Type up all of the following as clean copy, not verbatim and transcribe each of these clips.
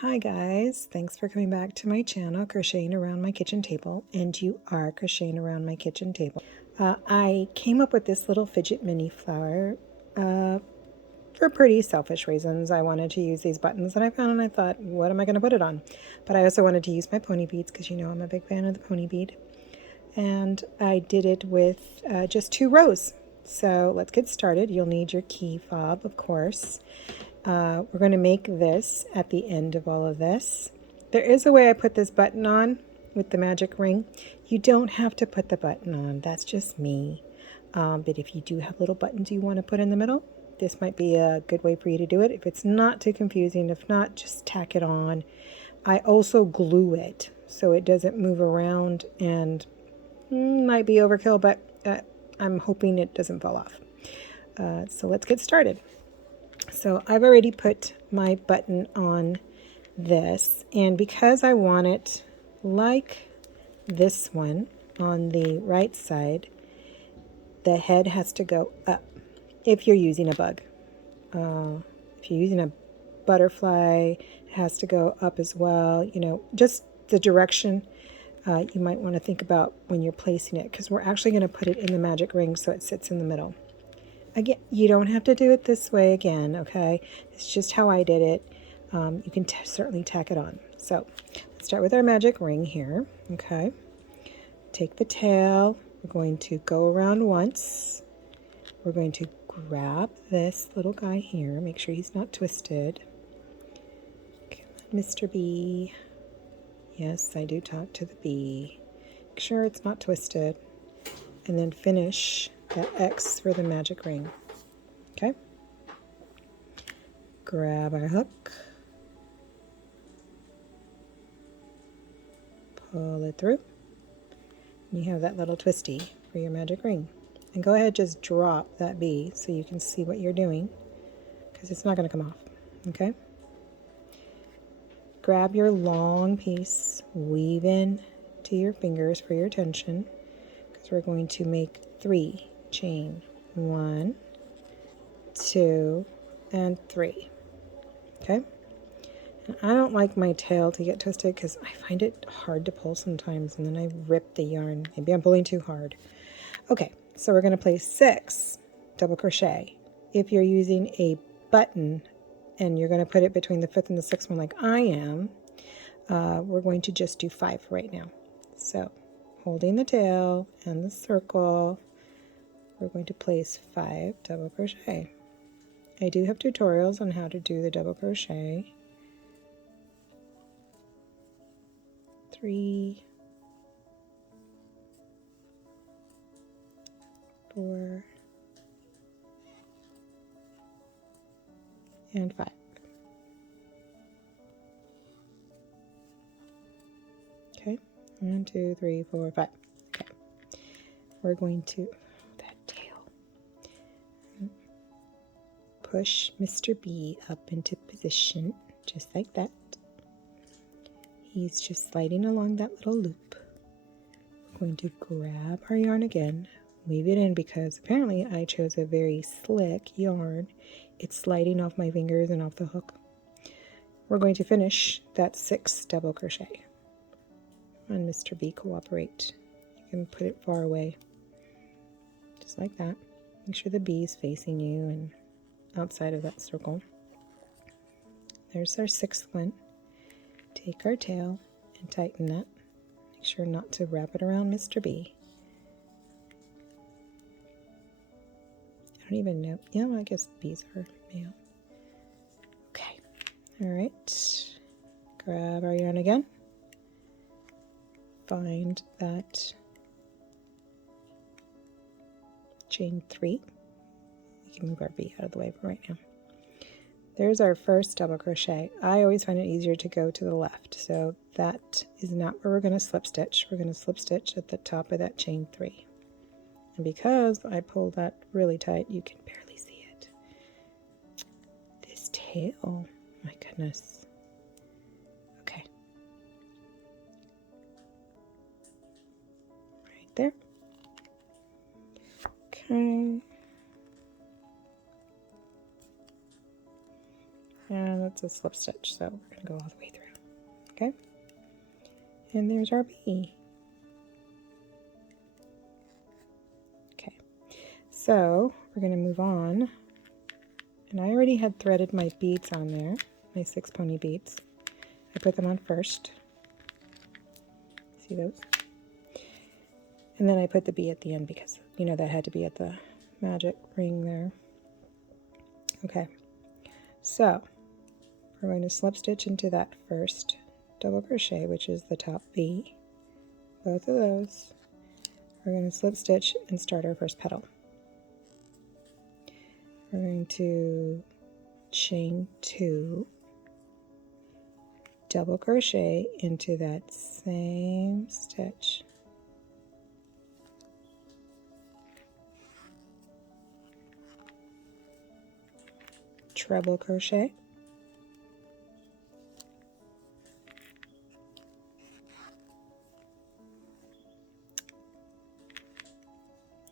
Hi guys, thanks for coming back to my channel, Crocheting Around My Kitchen Table, and you are crocheting around my kitchen table. I came up with this little fidget mini flower for pretty selfish reasons. I wanted to use these buttons that I found and I thought, what am I going to put it on? But I also wanted to use my pony beads because you know I'm a big fan of the pony bead. And I did it with just 2 rows. So let's get started. You'll need your key fob, of course. We're going to make this at the end of all of this. There is a way I put this button on with the magic ring. You don't have to put the button on. That's just me. But if you do have little buttons you want to put in the middle, this might be a good way for you to do it. If it's not too confusing, if not, just tack it on. I also glue it so it doesn't move around and might be overkill, but I'm hoping it doesn't fall off. So let's get started. So I've already put my button on this, and because I want it like this one on the right side, the head has to go up if you're using a bug. If you're using a butterfly, it has to go up as well. You know, just the direction you might want to think about when you're placing it, because we're actually going to put it in the magic ring so it sits in the middle. Again, you don't have to do it this way again, okay? It's just how I did it. You can certainly tack it on. So let's start with our magic ring here, okay? Take the tail. We're going to go around once. We're going to grab this little guy here. Make sure he's not twisted. Come on, Mr. Bee. Yes, I do talk to the bee. Make sure it's not twisted. And then finish that X for the magic ring. Okay? Grab our hook. Pull it through. And you have that little twisty for your magic ring. And go ahead, just drop that bee so you can see what you're doing, because it's not going to come off. Okay? Grab your long piece, weave in to your fingers for your tension, because we're going to make 3 chain. 1, 2, and 3. Okay? And I don't like my tail to get twisted because I find it hard to pull sometimes, and then I rip the yarn. Maybe I'm pulling too hard. Okay, so we're going to place 6 double crochet. If you're using a button and you're going to put it between the 5th and the 6th one like I am, we're going to just do 5 right now. So holding the tail and the circle, we're going to place 5 double crochet. I do have tutorials on how to do the double crochet. 3, 4, and 5. Okay, 1, 2, 3, 4, 5. Okay, we're going to that tail. Push Mr. B up into position, just like that. He's just sliding along that little loop. We're going to grab our yarn again, weave it in, because apparently I chose a very slick yarn. It's sliding off my fingers and off the hook. We're going to finish that 6 double crochet. And Mr. B, cooperate. You can put it far away, just like that. Make sure the bee is facing you and outside of that circle. There's our 6th one. Take our tail and tighten that. Make sure not to wrap it around Mr. B. I don't even know. Yeah, well, I guess bees are male. Okay. All right. Grab our yarn again. Find that chain 3. We can move our bee out of the way for right now. There's our first double crochet. I always find it easier to go to the left, so that is not where we're going to slip stitch. We're going to slip stitch at the top of that chain 3. And because I pulled that really tight, you can barely see it. This tail, my goodness. Okay. Right there. Okay. and it's a slip stitch, so we're going to go all the way through. Okay, and there's our bee. Okay, so we're going to move on, and I already had threaded my beads on there, my 6 pony beads. I put them on first. See those? And then I put the bee at the end because, you know, that had to be at the magic ring there. Okay, so we're going to slip stitch into that first double crochet, which is the top V. Both of those. We're going to slip stitch and start our first petal. We're going to chain 2, double crochet into that same stitch. Treble crochet.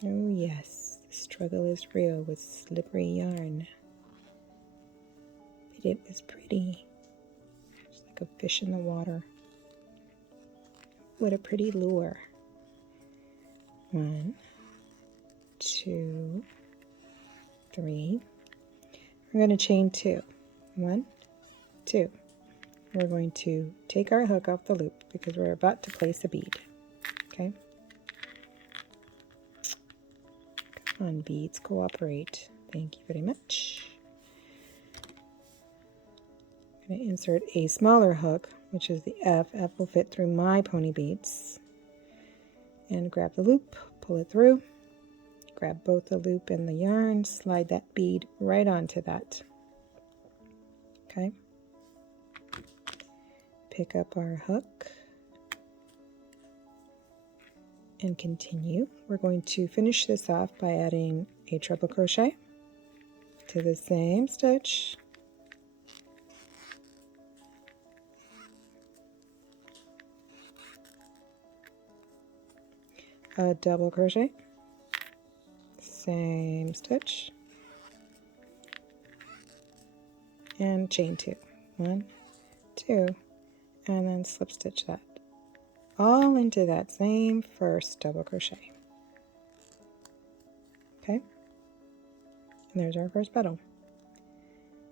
Oh yes, the struggle is real with slippery yarn. But it was pretty. It's like a fish in the water. What a pretty lure. 1, 2, 3. We're going to chain 2. 1, 2. We're going to take our hook off the loop because we're about to place a bead. Okay? Come on, beads, cooperate. Thank you very much. I'm going to insert a smaller hook, which is the F. F will fit through my pony beads. And grab the loop, pull it through. Grab both the loop and the yarn, slide that bead right onto that. Okay? Pick up our hook and continue. We're going to finish this off by adding a treble crochet to the same stitch. A double crochet, same stitch, and chain 2. 1, 2, and then slip stitch that all into that same first double crochet. Okay, and there's our first petal.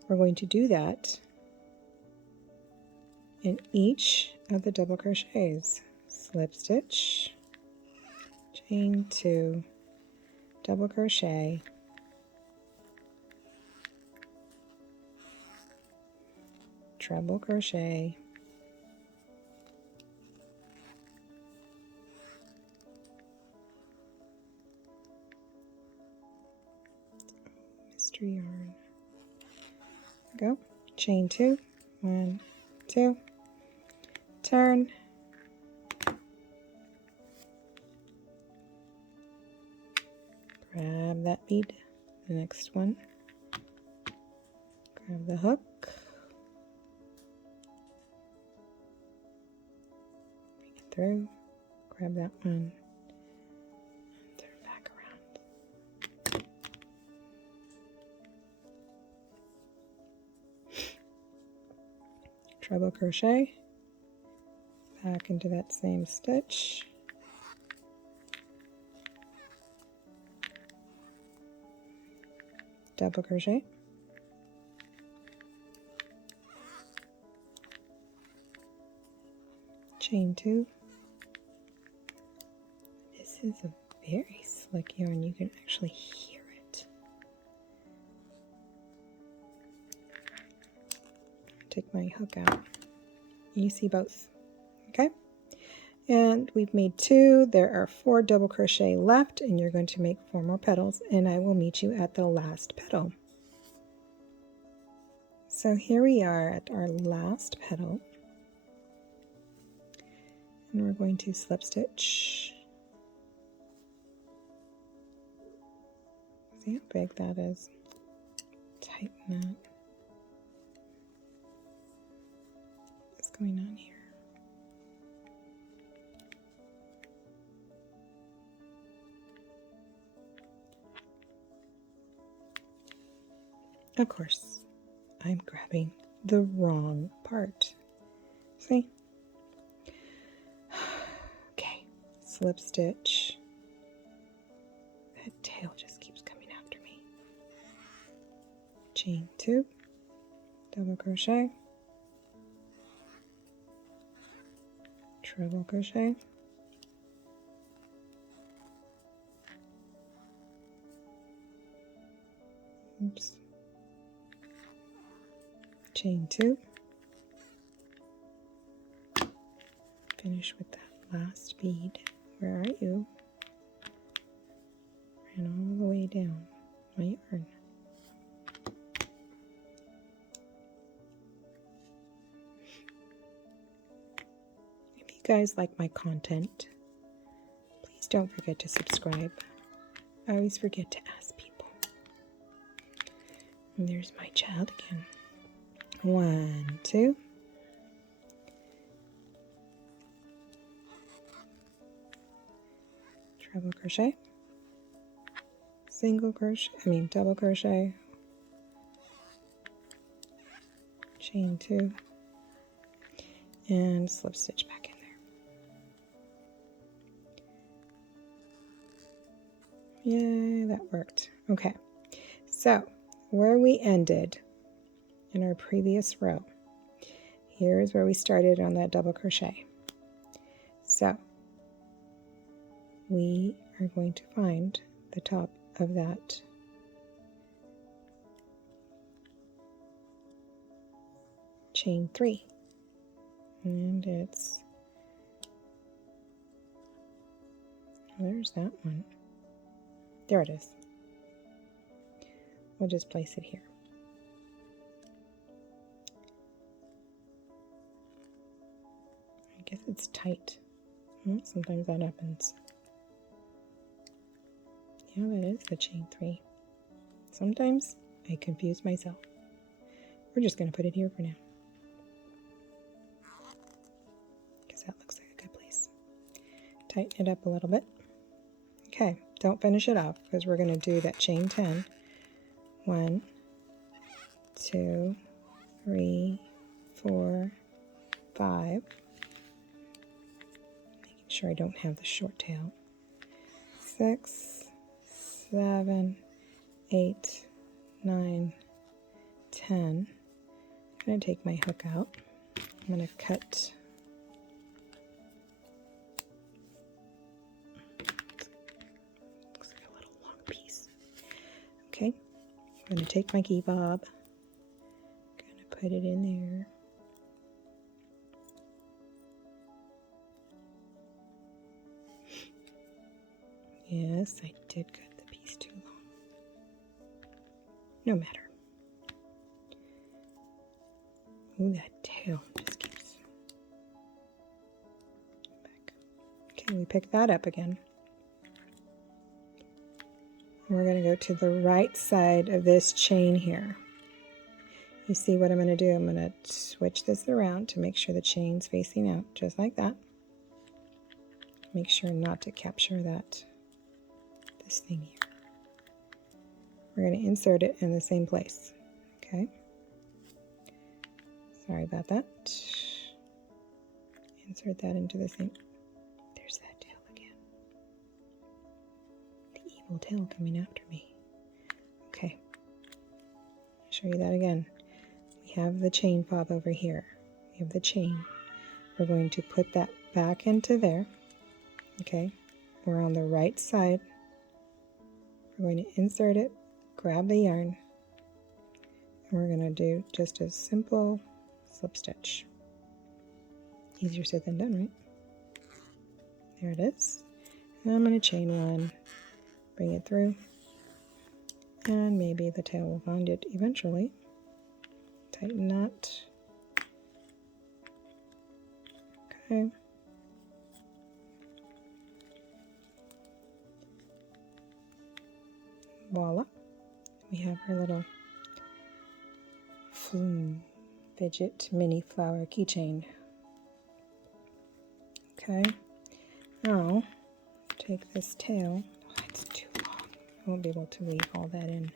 We're going to do that in each of the double crochets. Slip stitch, chain 2, double crochet, treble crochet, mystery yarn. Go, chain 2, 1, 2, turn, grab that bead, the next one, grab the hook, bring it through, grab that one, and turn back around. Treble crochet, back into that same stitch, double crochet, chain 2. This is a very slick yarn. You can actually hear it. Take my hook out. You see both. Okay? And we've made 2. There are 4 double crochet left, and you're going to make 4 more petals, and I will meet you at the last petal. So here we are at our last petal, and we're going to slip stitch. See how big that is? Tighten that. What's going on here? Of I'm grabbing the wrong part. See? Okay, slip stitch. That tail just keeps coming after me. Chain 2, double crochet, treble crochet, oops, chain 2, finish with that last bead. Where are you? And all the way down my yarn. If you guys like my content, please don't forget to subscribe. I always forget to ask people. And there's my child again. 1, 2. Treble crochet. Single crochet, double crochet. Chain 2. And slip stitch back in there. Yay, that worked. Okay, so where we ended in our previous row, here's where we started on that double crochet. So we are going to find the top of that chain 3, and there's that one. There it is. We'll just place it here. I guess it's tight. Sometimes that happens. Yeah, that is the chain 3. Sometimes I confuse myself. We're just going to put it here for now, because that looks like a good place. Tighten it up a little bit. Okay, don't finish it off, because we're going to do that chain 10. 1, 2, 3, 4, 5. Making sure I don't have the short tail. 6, 7, 8, 9, 10. I'm going to take my hook out. I'm going to cut. Looks like a little long piece. Okay, I'm going to take my key fob. I'm going to put it in there. Yes, I did cut the piece too long. No matter. Ooh, that tail just keeps back. Okay, we pick that up again. And we're going to go to the right side of this chain here. You see what I'm going to do? I'm going to switch this around to make sure the chain's facing out, just like that. Make sure not to capture this thing here. We're going to insert it in the same place. Okay. Sorry about that. Insert that into the same. There's that tail again. The evil tail coming after me. Okay. I'll show you that again. We have the chain fob over here. We have the chain. We're going to put that back into there. Okay. We're on the right side. We're going to insert it, grab the yarn, and we're going to do just a simple slip stitch. Easier said than done, right? There it is. And I'm going to chain 1, bring it through, and maybe the tail will find it eventually. Tighten that. Okay. Voila. We have our little Fidget mini flower keychain. Okay. Now, take this tail. Oh, it's too long. I won't be able to weave all that in.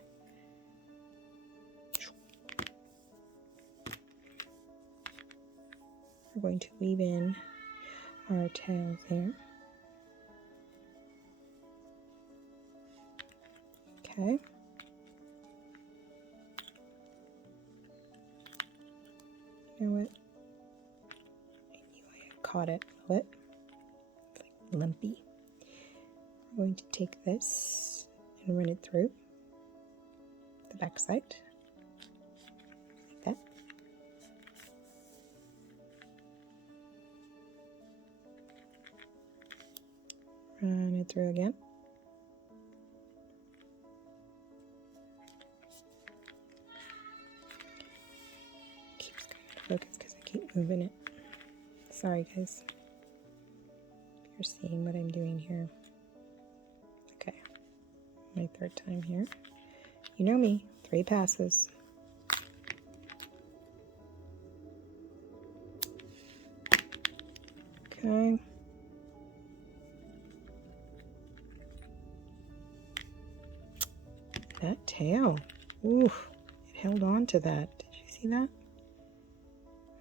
we're going to weave in our tails there. Okay. You know what? I knew I had caught it a little bit. It's like lumpy. We're going to take this and run it through the back side. Like that. Run it through again. Keeps coming to focus because I keep moving it. Sorry guys, if you're seeing what I'm doing here. Okay, my third time here. You know me, 3 passes. Okay. That tail. Ooh, it held on to that. Did you see that?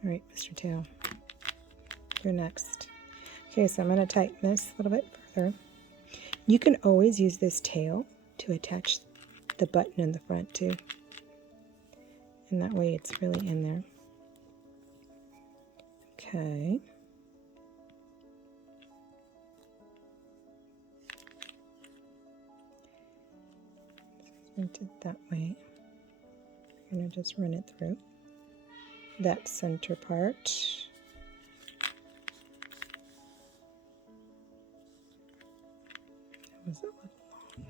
All right, Mr. Tail. You're next. Okay, so I'm going to tighten this a little bit further. You can always use this tail to attach the button in the front too. And that way it's really in there. Okay. It that way. I'm going to just run it through that center part. That was a little long.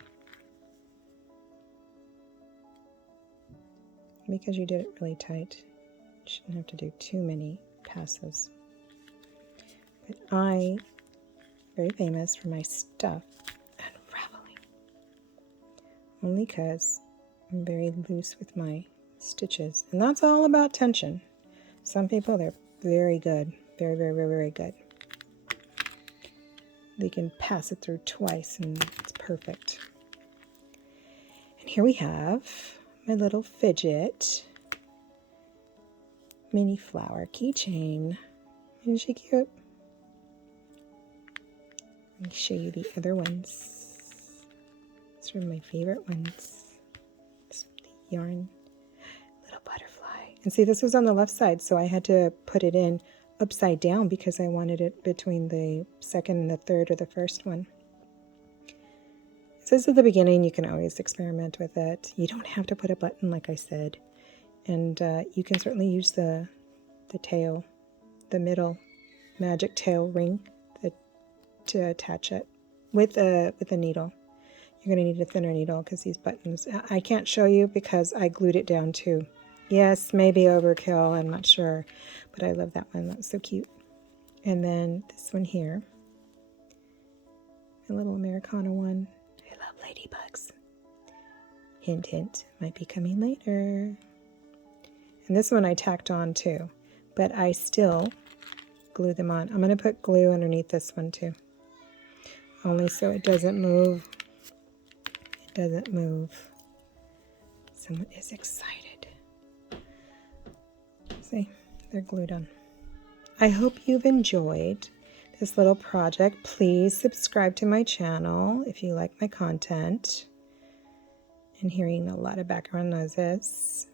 Because you did it really tight, you shouldn't have to do too many passes. But I'm very famous for my stuff unraveling. Only because I'm very loose with my stitches. And that's all about tension. Some people, they're very good. Very, very, very, very good. They can pass it through twice and it's perfect. And here we have my little Fidget mini flower keychain. Isn't she cute? Let me show you the other ones. These are my favorite ones. The yarn little butterfly. And see, this was on the left side, so I had to put it in upside down because I wanted it between the second and the third or the first one. It says at the beginning you can always experiment with it. You don't have to put a button like I said. And you can certainly use the tail, the middle magic tail ring to attach it with a needle. You're going to need a thinner needle because these buttons, I can't show you because I glued it down too. Yes, maybe overkill, I'm not sure, but I love that one. That's so cute. And then this one here, a little Americana one. I love ladybugs. Hint, hint, might be coming later. And this one I tacked on too, but I still glue them on. I'm going to put glue underneath this one too, only so it doesn't move. It doesn't move. Someone is excited. See, they're glued on. I hope you've enjoyed this little project. Please subscribe to my channel if you like my content. And hearing a lot of background noises.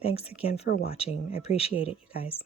Thanks again for watching. I appreciate it, you guys.